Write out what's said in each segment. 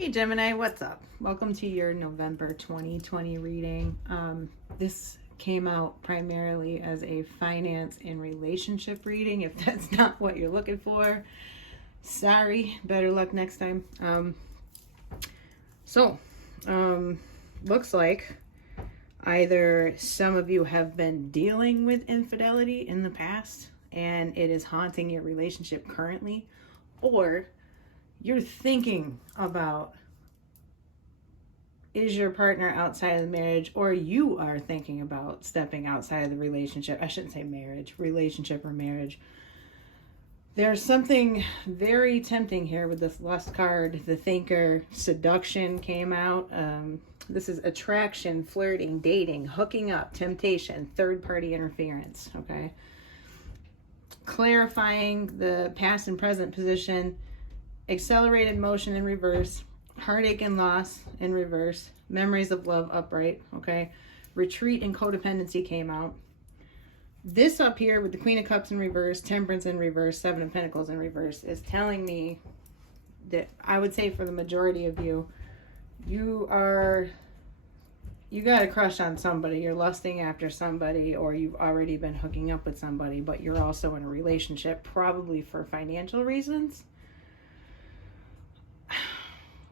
Hey Gemini, what's up? Welcome to your November 2020 reading. This came out primarily as a finance and relationship reading. If that's not what you're looking for, sorry, better luck next time. Looks like either some of you have been dealing with infidelity in the past and it is haunting your relationship currently, or you're thinking about, is your partner outside of the marriage, or you are thinking about stepping outside of the relationship. I shouldn't say marriage, relationship or marriage. There's something very tempting here with this lust card. The thinker, seduction came out. This is attraction, flirting, dating, hooking up, temptation, third party interference. Okay. Clarifying the past and present position, accelerated motion in reverse, heartache and loss in reverse, memories of love upright. Okay. Retreat and codependency came out. This up here with the Queen of Cups in reverse, Temperance in reverse, Seven of Pentacles in reverse is telling me that I would say for the majority of you, you got a crush on somebody, you're lusting after somebody, or you've already been hooking up with somebody, but you're also in a relationship, probably for financial reasons.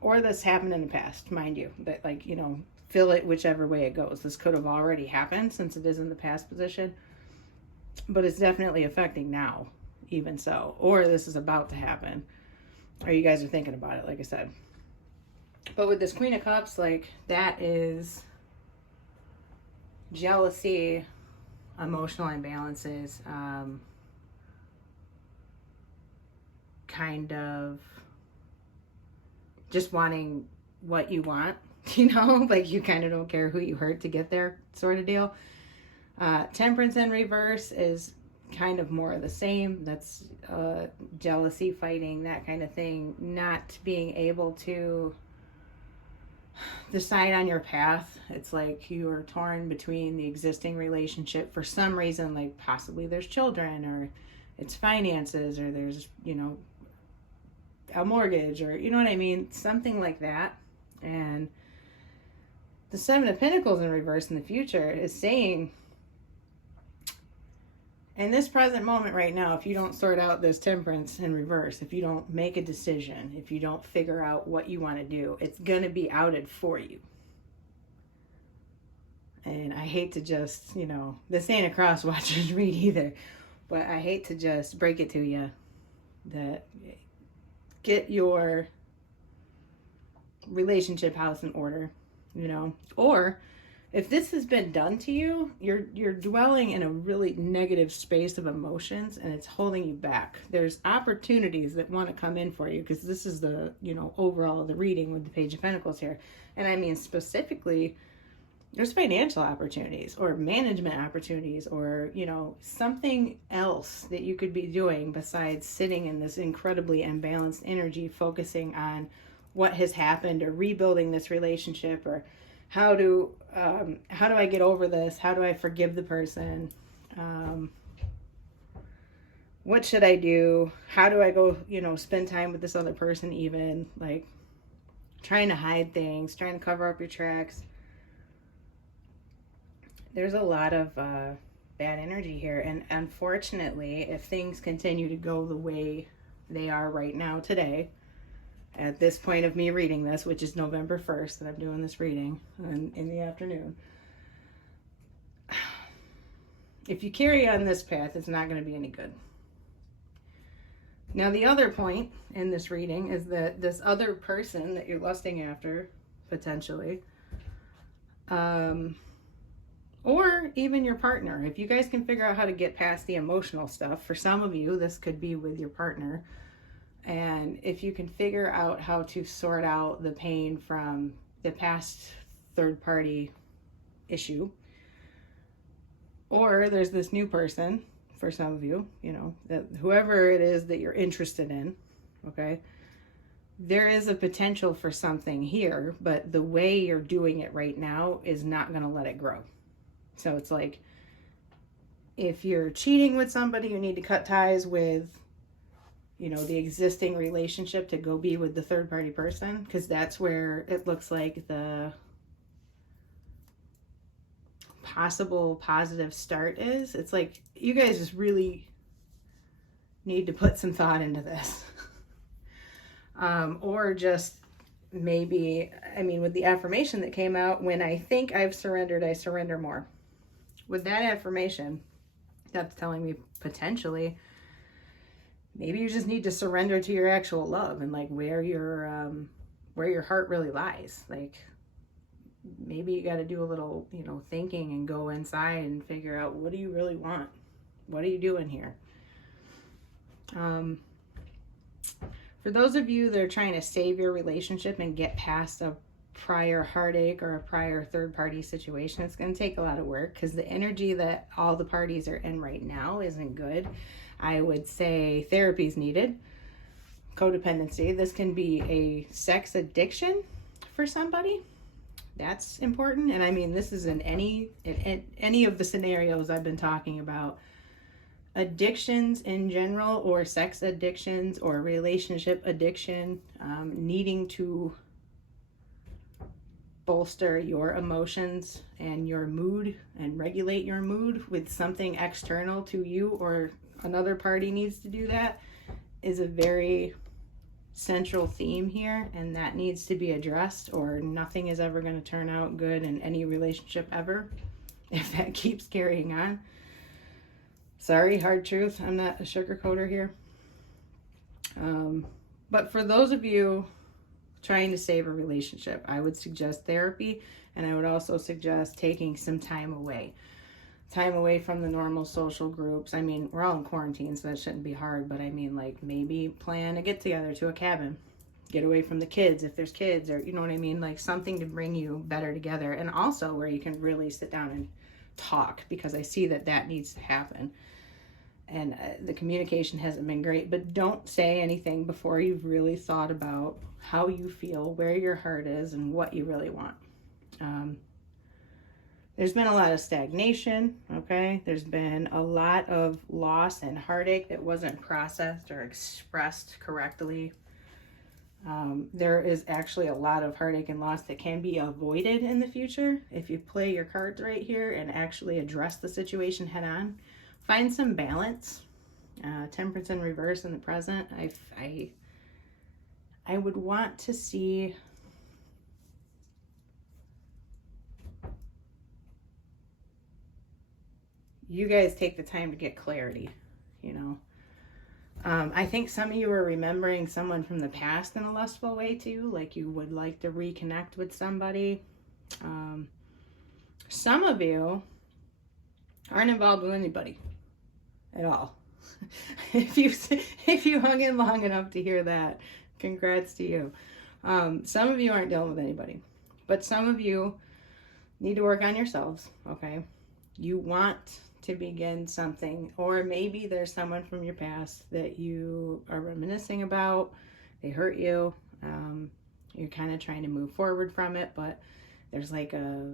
Or this happened in the past, mind you, that fill it whichever way it goes. This could have already happened since it is in the past position, but it's definitely affecting now, even so. Or this is about to happen, or you guys are thinking about it, like I said. But with this Queen of Cups, that is jealousy, emotional imbalances, kind of just wanting what you want, you kind of don't care who you hurt to get there, sort of deal. Temperance in reverse is kind of more of the same. That's jealousy, fighting, that kind of thing. Not being able to decide on your path. It's like you are torn between the existing relationship for some reason, like possibly there's children, or it's finances, or there's, a mortgage, or you know what I mean? Something like that. And the Seven of Pentacles in reverse in the future is saying, in this present moment right now, if you don't sort out this Temperance in reverse, if you don't make a decision, if you don't figure out what you want to do, it's going to be outed for you. And I hate to just, this ain't a cross watcher's read either, but I hate to just break it to you that get your relationship house in order, or if this has been done to you, you're dwelling in a really negative space of emotions and it's holding you back. There's opportunities that want to come in for you, because this is the, overall of the reading with the Page of Pentacles here. And I mean, specifically, there's financial opportunities or management opportunities, or, something else that you could be doing besides sitting in this incredibly imbalanced energy, focusing on what has happened, or rebuilding this relationship, or how do I get over this? How do I forgive the person? What should I do? How do I go, spend time with this other person, even trying to hide things, trying to cover up your tracks. There's a lot of bad energy here. And unfortunately, if things continue to go the way they are right now today, at this point of me reading this, which is November 1st that I'm doing this reading in the afternoon, if you carry on this path, it's not going to be any good. Now, the other point in this reading is that this other person that you're lusting after, potentially, or even your partner, if you guys can figure out how to get past the emotional stuff, for some of you, this could be with your partner. And if you can figure out how to sort out the pain from the past third party issue, or there's this new person for some of you, that whoever it is that you're interested in, okay, there is a potential for something here, but the way you're doing it right now is not going to let it grow. So it's like, if you're cheating with somebody, you need to cut ties with the existing relationship to go be with the third party person, because that's where it looks like the possible positive start is. It's like you guys just really need to put some thought into this. Or just maybe, with the affirmation that came out, when I think I've surrendered, I surrender more. With that affirmation, that's telling me potentially maybe you just need to surrender to your actual love and like where your heart really lies. Like maybe you got to do a little, thinking and go inside and figure out, what do you really want? What are you doing here? For those of you that are trying to save your relationship and get past a prior heartache or a prior third party situation, it's going to take a lot of work, because the energy that all the parties are in right now isn't good. I would say therapy is needed. Codependency. This can be a sex addiction for somebody. That's important. And this is in any of the scenarios I've been talking about. Addictions in general, or sex addictions, or relationship addiction, needing to bolster your emotions and your mood and regulate your mood with something external to you, or another party needs to do that, is a very central theme here, and that needs to be addressed, or nothing is ever going to turn out good in any relationship ever if that keeps carrying on. Sorry, hard truth. I'm not a sugarcoater here. But for those of you trying to save a relationship, I would suggest therapy, and I would also suggest taking some time away from the normal social groups. We're all in quarantine, so that shouldn't be hard, but maybe plan a get together to a cabin, get away from the kids if there's kids, or like something to bring you better together, and also where you can really sit down and talk, because I see that needs to happen. And the communication hasn't been great, but don't say anything before you've really thought about how you feel, where your heart is, and what you really want. There's been a lot of stagnation, okay? There's been a lot of loss and heartache that wasn't processed or expressed correctly. There is actually a lot of heartache and loss that can be avoided in the future if you play your cards right here and actually address the situation head on. Find some balance. Temperance in reverse in the present. I would want to see you guys take the time to get clarity, I think some of you are remembering someone from the past in a lustful way too, like you would like to reconnect with somebody. Some of you aren't involved with anybody at all. If you hung in long enough to hear that, congrats to you. Some of you aren't dealing with anybody, but some of you need to work on yourselves, okay? You want to begin something, or maybe there's someone from your past that you are reminiscing about. They hurt you. You're kind of trying to move forward from it, but there's like a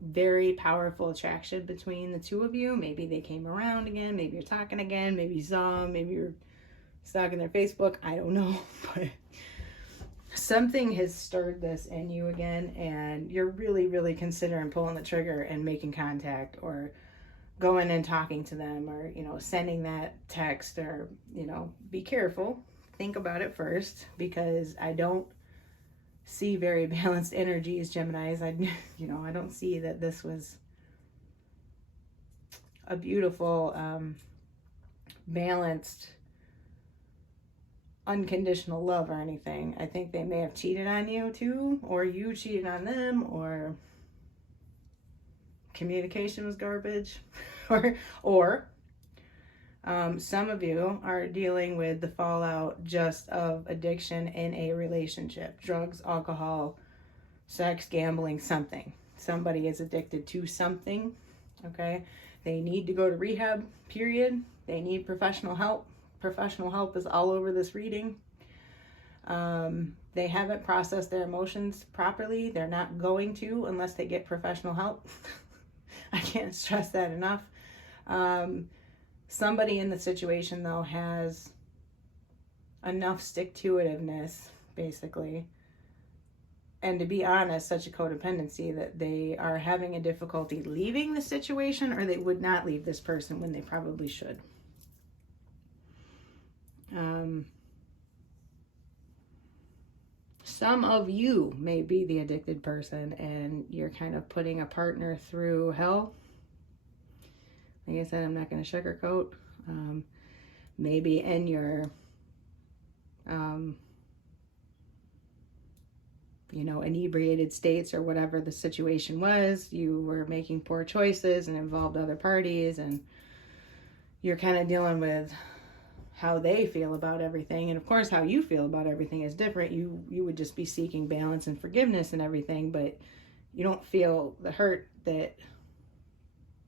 very powerful attraction between the two of you. Maybe they came around again, maybe you're talking again, maybe you saw them, maybe you're stalking their Facebook, I don't know, but something has stirred this in you again, and you're really, really considering pulling the trigger and making contact, or going and talking to them, or sending that text, or be careful, think about it first, because I don't see very balanced energies, Geminis. I don't see that this was a beautiful, balanced, unconditional love or anything. I think they may have cheated on you too, or you cheated on them, or communication was garbage, or some of you are dealing with the fallout just of addiction in a relationship. Drugs, alcohol, sex, gambling, something. Somebody is addicted to something, okay? They need to go to rehab, period. They need professional help. Professional help is all over this reading. They haven't processed their emotions properly. They're not going to unless they get professional help. I can't stress that enough. Somebody in the situation, though, has enough stick-to-itiveness, basically, and to be honest, such a codependency that they are having a difficulty leaving the situation, or they would not leave this person when they probably should. Some of you may be the addicted person and you're kind of putting a partner through hell. Like I said, I'm not going to sugarcoat. Maybe in your, inebriated states or whatever the situation was, you were making poor choices and involved other parties, and you're kind of dealing with how they feel about everything. And of course, how you feel about everything is different. You would just be seeking balance and forgiveness and everything, but you don't feel the hurt that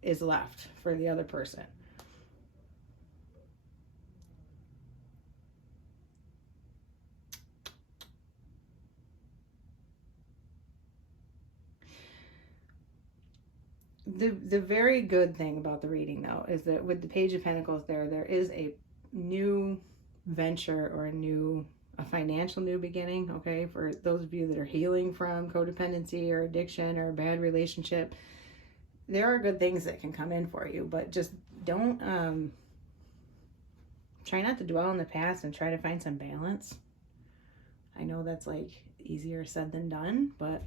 is left for the other person. The very good thing about the reading, though, is that with the Page of Pentacles there is a new venture or a financial new beginning, okay? For those of you that are healing from codependency or addiction or a bad relationship, there are good things that can come in for you, but just don't, try not to dwell in the past and try to find some balance. I know that's like easier said than done, but,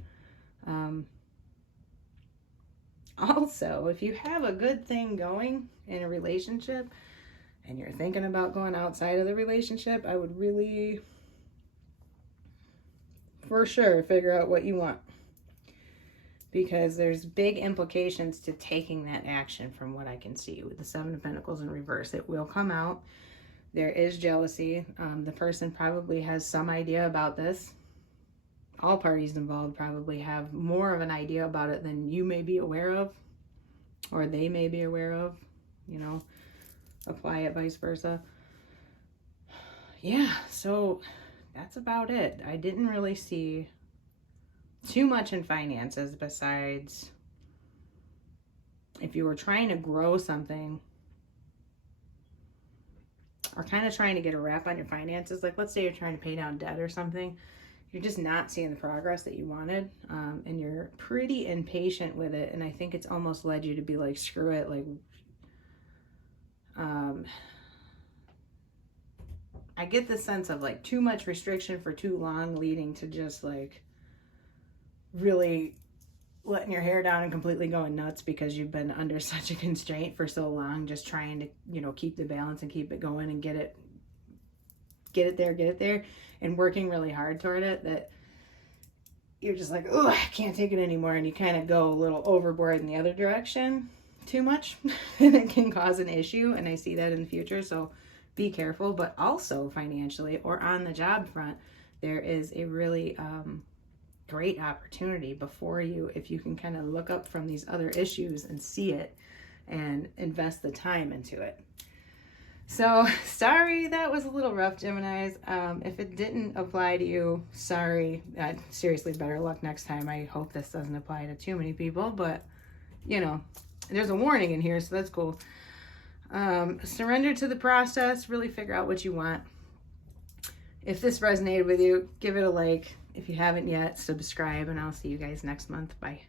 also, if you have a good thing going in a relationship and you're thinking about going outside of the relationship, I would really, for sure, figure out what you want. Because there's big implications to taking that action from what I can see with the Seven of Pentacles in reverse. It will come out. There is jealousy. The person probably has some idea about this. All parties involved probably have more of an idea about it than you may be aware of, or they may be aware of, apply it vice versa. Yeah, so that's about it. I didn't really see too much in finances besides if you were trying to grow something or kind of trying to get a wrap on your finances. Like, let's say you're trying to pay down debt or something. You're just not seeing the progress that you wanted, and you're pretty impatient with it, and I think it's almost led you to be like, screw it, like, I get the sense of like too much restriction for too long, leading to just like really letting your hair down and completely going nuts because you've been under such a constraint for so long, just trying to, keep the balance and keep it going and get it there, and working really hard toward it, that you're just like, oh, I can't take it anymore, and you kind of go a little overboard in the other direction too much, and it can cause an issue, and I see that in the future, so be careful. But also financially or on the job front, there is a really great opportunity before you if you can kind of look up from these other issues and see it and invest the time into it. So, sorry, that was a little rough, Geminis. If it didn't apply to you, sorry. Seriously, better luck next time. I hope this doesn't apply to too many people, but, there's a warning in here, so that's cool. Surrender to the process. Really figure out what you want. If this resonated with you, give it a like. If you haven't yet, subscribe, and I'll see you guys next month. Bye.